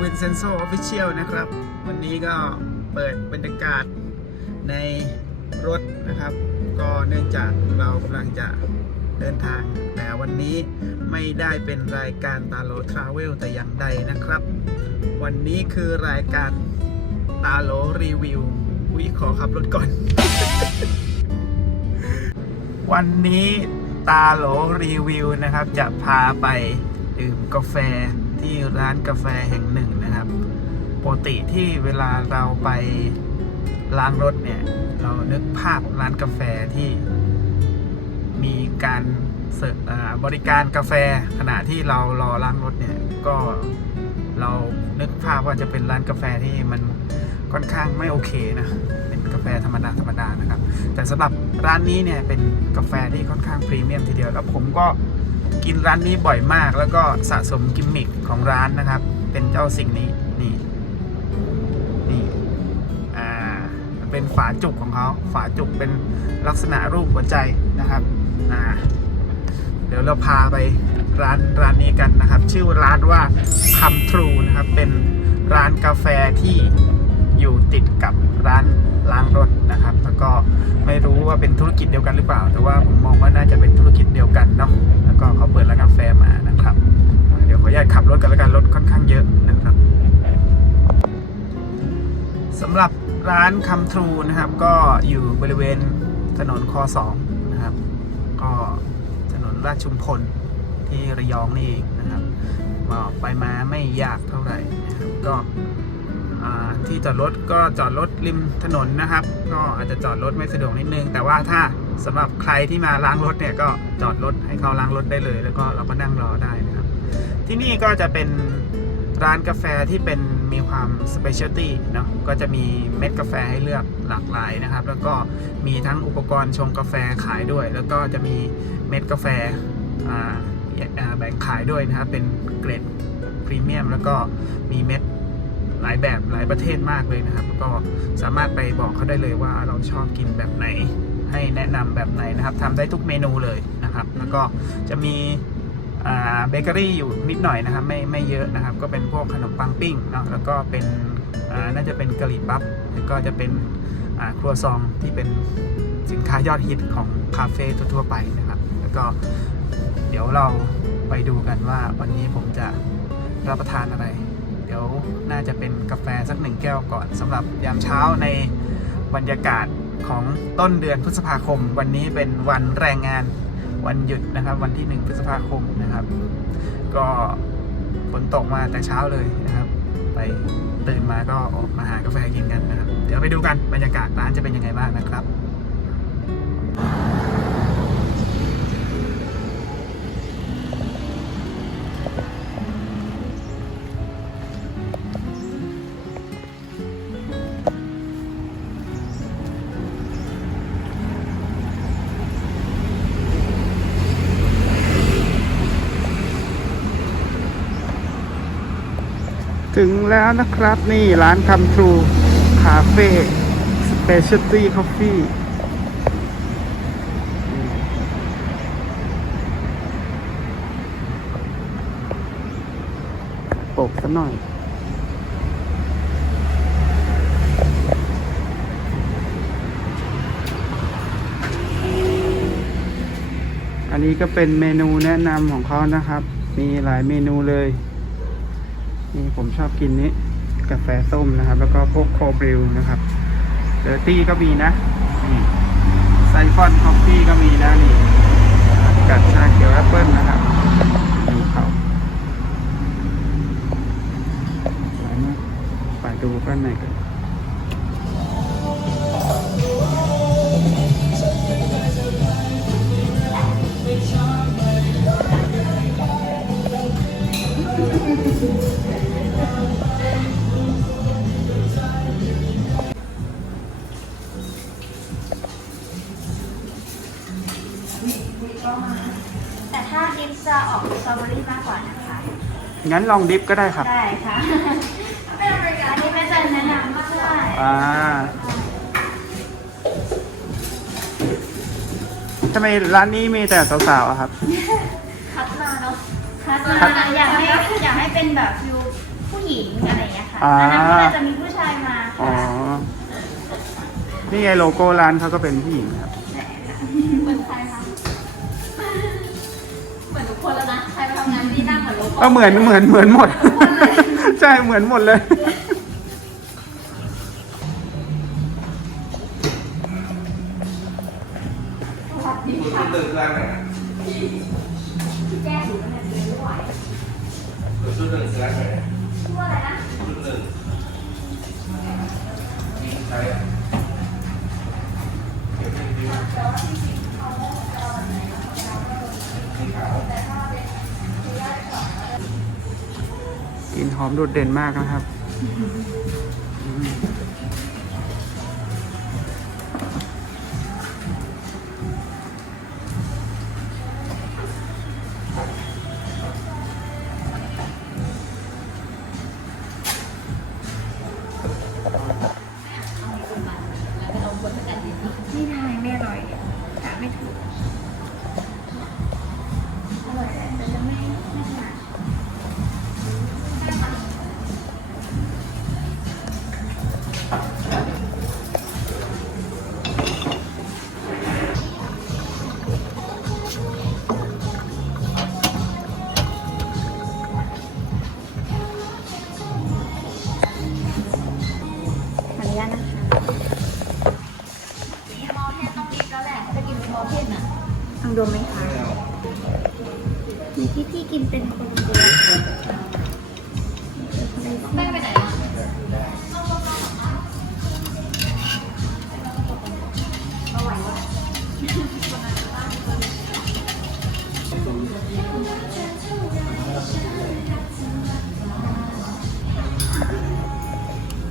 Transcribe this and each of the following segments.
วินเซนโซออฟฟิเชียลนะครับ วันนี้ก็เปิดบรรยากาศในรถนะครับ ก็เนื่องจากเรากำลังจะเดินทาง แต่วันนี้ไม่ได้เป็นรายการตาโลทราเวลแต่อย่างใดนะครับ วันนี้คือรายการตาโลรีวิวอุ้ยขอขับรถก่อน วันนี้ตาโหลรีวิวนะครับ จะพาไปดื่มกาแฟ ที่ร้านกาแฟแห่งหนึ่งนะครับ ปกติที่เวลาเราไปล้างรถเนี่ย เรานึกภาพร้านกาแฟที่มีการบริการกาแฟขณะที่เรารอล้างรถเนี่ย ก็เรานึกภาพว่าจะเป็นร้านกาแฟที่มันค่อนข้างไม่โอเคนะเป็นกาแฟธรรมดาธรรมดานะครับ แต่สำหรับร้านนี้เนี่ยเป็นกาแฟที่ค่อนข้างพรีเมียมทีเดียวแล้วผมก็ กินร้านนี้บ่อยมาก แล้วก็สะสมกิมมิคของร้านนะครับ เป็นเจ้าสิ่งนี้นี่นี่อ่าเป็นฝาจุกของเขาฝาจุกเป็นลักษณะรูปหัวใจนะครับอ่าเดี๋ยวเราพาไปร้านร้านนี้กันนะครับ ชื่อร้านว่า Come True นะครับ เป็นร้านกาแฟที่อยู่ติดกับร้านล้างรถนะครับ แล้วก็ไม่รู้ว่าเป็นธุรกิจเดียวกันหรือเปล่า แต่ว่าผมมองว่าน่าจะเป็นธุรกิจเดียวกันเนาะ ก็เขาเปิดร้านกาแฟมานะครับ เดี๋ยวขออนุญาตขับรถกันแล้วกันรถค่อนข้างเยอะนะครับสำหรับร้านคำทรูนะครับ ก็อยู่บริเวณถนนคอสองนะครับ ก็ถนนราชชุมพลที่ระยองนี่เองนะครับก็ไปมาไม่ยากเท่าไหร่นะครับก็ที่จอดรถก็จอดรถริมถนนนะครับ ก็อาจจะจอดรถไม่สะดวกนิดนึง แต่ว่าถ้า สำหรับใครที่มาล้างรถเนี่ยก็จอดรถให้เขาล้างรถได้เลย แล้วก็เราก็นั่งรอได้นะครับ ที่นี่ก็จะเป็นร้านกาแฟที่เป็นมีความสเปเชียลตี้เนาะก็จะมีเม็ดกาแฟให้เลือกหลากหลายนะครับ แล้วก็มีทั้งอุปกรณ์ชงกาแฟขายด้วย แล้วก็จะมีเม็ดกาแฟาแบ่งขายด้วยนะครับ เป็นเกรดพรีเมียมแล้วก็มีเม็ดหลายแบบหลายประเทศมากเลยนะครับ ก็สามารถไปบอกเขาได้เลยว่าเราชอบกินแบบไหน ให้แนะนำแบบไหนนะครับทำได้ทุกเมนูเลยนะครับ แล้วก็จะมีเบเกอรี่อยู่นิดหน่อยนะครับ ไม่ไม่เยอะนะครับ ก็เป็นพวกขนมปังปิ้งเนาะแล้วก็เป็นอ่าน่าจะเป็นกะหรี่ปั๊บแล้วก็จะเป็นอ่าครัวซองที่เป็นสินค้ายอดฮิตของคาเฟ่ทั่วๆไปนะครับ แล้วก็เดี๋ยวเราไปดูกันว่าวันนี้ผมจะรับประทานอะไร เดี๋ยวน่าจะเป็นกาแฟสักหนึ่งแก้วก่อนสำหรับยามเช้าในบรรยากาศ ของต้นเดือนพฤษภาคม วันนี้เป็นวันแรงงานวันหยุดนะครับ วันที่หนึ่งพฤษภาคมนะครับ ก็ฝนตกมาแต่เช้าเลยนะครับ ไปตื่นมาก็ออกมาหากาแฟกินกันนะครับ เดี๋ยวไปดูกันบรรยากาศร้านจะเป็นยังไงบ้างนะครับ ถึงแล้วนะครับนี่ร้านคำทรูคาเฟ่สเปเชียลตี้คอฟฟี่ปกสักหน่อย อันนี้ก็เป็นเมนูแนะนำของเขานะครับ มีหลายเมนูเลย นี่ผมชอบกินนี้กาแฟส้มนะครับ แล้วก็พวกโคบริวนะครับเดอร์ตี้ก็มีนะไซฟอนคอฟฟี่ก็มีนะนี่กัดชาเขียวแอปเปิลนะครับดูเขาไปดูข้างในกัน แต่ถ้าดิฟจะออกสตรอเบอรี่มากกว่านะคะ งั้นลองดิฟก็ได้ครับ ได้ค่ะ อันนี้ไม่จะแนะนำมากเลยอ่าทำไมร้านนี้มีแต่สาวๆอะครับ คัดมาเนาะคคัสคัสมาอยากให้อยากให้เป็นแบบฟิวผู้หญิงอะไรอย่างเงี้ยค่ะอ่าอันนั้นก็อาจจะมีผู้ชายมาอ๋อ ค่ะนี่ไงโลโก้ร้านเขาก็เป็นผู้หญิงครับ เหมือนใครคะเหมือนทุกคนแล้วนะ ใครมาทำงานที่นั่งเหมือนโลโก้ ก็เหมือนเหมือนเหมือนหมด ใช่เหมือนหมดเลย ชุดหนึ่งใช่ไหมชื่อว่าอะไรนะชุดหนึ่งใช่กลิ่นหอมโดดเด่นมากนะครับ อร่อยแต่จะไม่ไม่ขนาด ดมไหมคะมีที่พี่กินเป็นคนเดียวแม่ไปไหนอะเอาไหววะ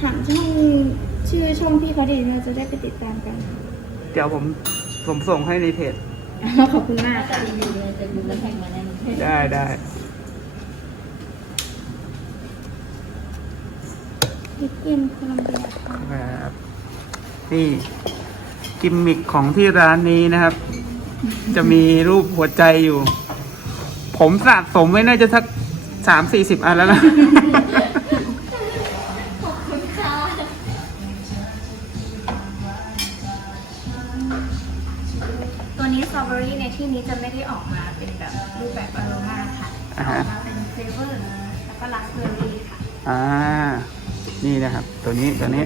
ถามช่องชื่อช่องพี่เขาดีเราจะได้ไปติดตามกัน เดี๋ยวผมผมส่งให้ในเพจ ขอบคุณมากค่ะได้ได้พิกเกนโคลัมเบียค่ะครับนี่กิมมิคของที่ร้านนี้นะครับ จะมีรูปหัวใจอยู่ ผมสะสมไว้น่าจะสักสามสี่สิบอันแล้วนะ อเบอรี่ในที่นี้จะไม่ได้ออกมาเป็นแบบรูปแบบอโรมาค่ะอ่าอฮะ อกมาเป็นเฟเวอร์แล้วก็ลักเบอร์รี่ค่ะอ่า นี่นะครับ ตัวนี้ตัวนี้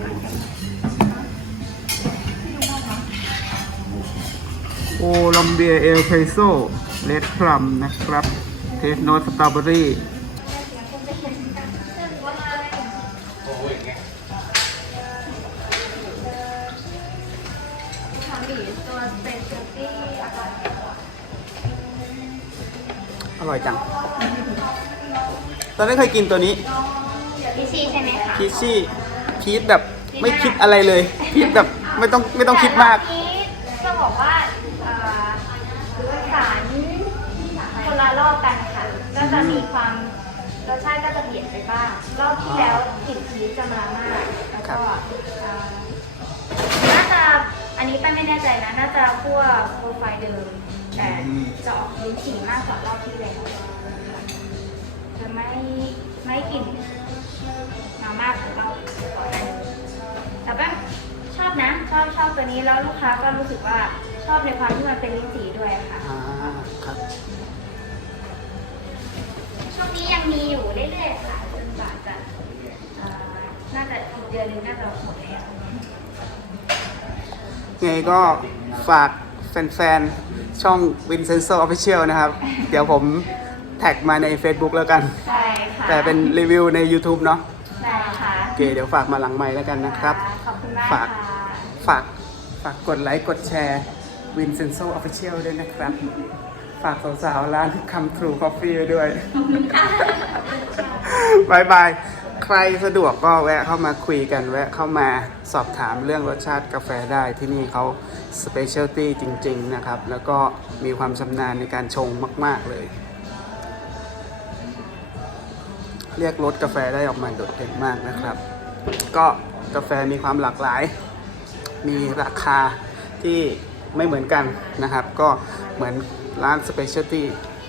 โอลัมเบียเอลเพโซเลดพลัมนะครับ เทสโนสตรอเบอรี่ ร่อยจัง ตอนนี้นเคยกินตัวนี้พี่ซีใช่ไหมคะพีชชี่พีชแบบไม่คิดอะไรเลยพีชแบบไม่ต้องไม่ต้องคิดมากแต่รอบนี้จะบอกว่าเอ่อสารคนละรอบกันค่ะก็จะมีความรสชาติก็จะเปลี่ยนไปบ้าง รอบที่แล้วกลิ่นชีสจะมามาก แล้วก็เอ่อน่าจะ อันนี้ป้าไม่แน่ใจนะ น่าจะคั่วโปรไฟล์เดิม แต่จะออกลิ้นฉี่มากกว่ารอบที่แล้วจะไม่ไม่กลิ่นมามากกว่ารอบก่อนหน้านี้แต่ก็ชอบนะ ชอบชอบตัวนี้แล้วลูกค้าก็รู้สึกว่าชอบในความที่มันเป็นลิ้นจี่ด้วยค่ะ อ่าครับช่วงนี้ยังมีอยู่เรื่อยๆค่ะจนกว่าจะเอ่อน่าจะอีกเดือนหนึงน่าจะหมดแล้ว ไงก็ฝากแฟนๆ ช่อง Vincenzo Official นะครับ เดี๋ยวผมแท็กมาใน Facebook แล้วกัน ใช่ค่ะแต่เป็นรีวิวใน YouTube เนาะได้ค่ะโอเคเดี๋ยวฝากมาหลังไม้แล้วกันนะครับ ขอบคุณมากฝาก ค่ะฝากฝากกดไลค์กดแชร์ Vincenzo Official ด้วยนะครับ ฝากสาวๆ ร้าน Come True Coffee ไว้ด้วยบายบาย ใครสะดวกก็แวะเข้ามาคุยกันแวะเข้ามาสอบถามเรื่องรสชาติกาแฟได้ที่นี่เขา Specialty จริง ๆ นะครับ แล้วก็มีความชำนาญในการชงมาก ๆ เลย เรียกรสกาแฟได้ออกมาโดดเด่นมากนะครับ ก็กาแฟมีความหลากหลาย มีราคาที่ไม่เหมือนกันนะครับ ก็เหมือนร้าน Specialty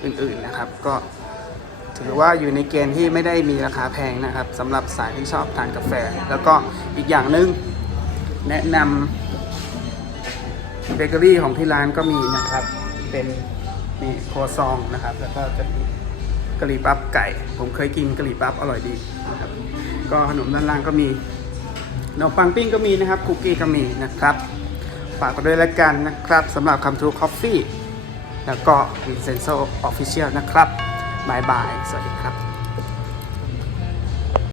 อื่น ๆ นะครับ ก็ ถือว่าอยู่ในเกณฑ์ที่ไม่ได้มีราคาแพงนะครับสำหรับสายที่ชอบทานกาแฟ แล้วก็อีกอย่างหนึ่งแนะนำเบเกอรี่ของที่ร้านก็มีนะครับ เป็นมีโครัวซองนะครับ แล้วก็จะมีกะหรี่ปั๊บไก่ ผมเคยกินกะหรี่ปั๊บอร่อยดีนะครับ ก็ขนมด้านล่างก็มีขนมปังปิ้งก็มีนะครับคุกกี้ก็มีนะครับฝากกันด้วยแล้วกันนะครับสำหรับคำทูคอฟฟี่แล้วก็ Vincenzo Official นะครับ บายบายสวัสดีครับ